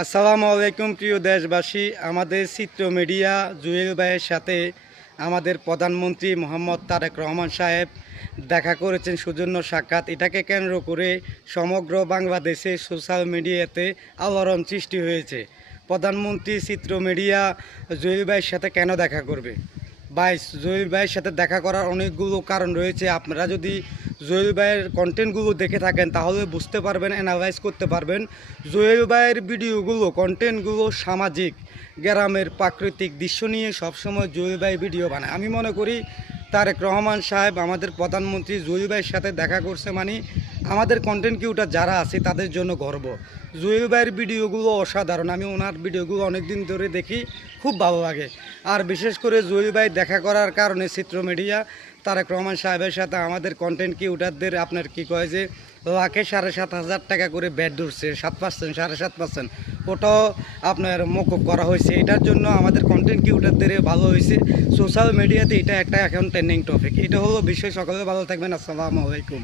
আসসালামু আলাইকুম প্রিয় দেশবাসী। আমাদের চিত্র মিডিয়া জুয়েল ভাইয়ের সাথে আমাদের প্রধানমন্ত্রী মোহাম্মদ তারেক রহমান সাহেব দেখা করেছেন সৌজন্য সাক্ষাৎ। এটাকে কেন্দ্র করে সমগ্র বাংলাদেশে সোশ্যাল মিডিয়াতে আলোড়ন সৃষ্টি হয়েছে। প্রধানমন্ত্রী চিত্র মিডিয়া জুয়েল ভাইয়ের সাথে কেন দেখা করবে? জুয়েল ভাইয়ের সাথে দেখা করার অনেকগুলো কারণ রয়েছে। আপনারা যদি জুয়েল ভাইয়ের কন্টেন্টগুলো দেখে থাকেন তাহলে বুঝতে পারবেন, অ্যানালাইজ করতে পারবেন। জুয়েল ভাইয়ের ভিডিওগুলো, কন্টেন্টগুলো সামাজিক, গ্রামের প্রাকৃতিক দৃশ্য নিয়ে সবসময় জুয়েল ভাই ভিডিও বানায়। আমি মনে করি তারেক রহমান সাহেব আমাদের প্রধানমন্ত্রী জুয়েল ভাইয়ের সাথে দেখা করছে মানে আমাদের কন্টেন্ট ক্রিয়েটর যারা আছে তাদের জন্য গর্ব। জুয়েল ভাইয়ের ভিডিওগুলো অসাধারণ। আমি ওনার ভিডিওগুলো অনেক দিন ধরে দেখি, খুব ভালো লাগে। আর বিশেষ করে জুয়েল ভাই দেখা করার কারণে চিত্র মিডিয়া তারেক রহমান সাহেবের সাথে আমাদের কন্টেন্ট ক্রিয়েটরদের আপনার কি কয় যে লাখে 7,500 টাকা করে ব্যাট ধরছে, 7%, 7.5%, ওটাও আপনার মকুব করা হয়েছে। এটার জন্য আমাদের কন্টেন্ট ক্রিয়েটরদের ভালো হয়েছে। সোশ্যাল মিডিয়াতে এটা একটা এখন ট্রেন্ডিং টপিক। এটা হলো বিষয়। সকলে ভালো থাকবেন। আসসালামু আলাইকুম।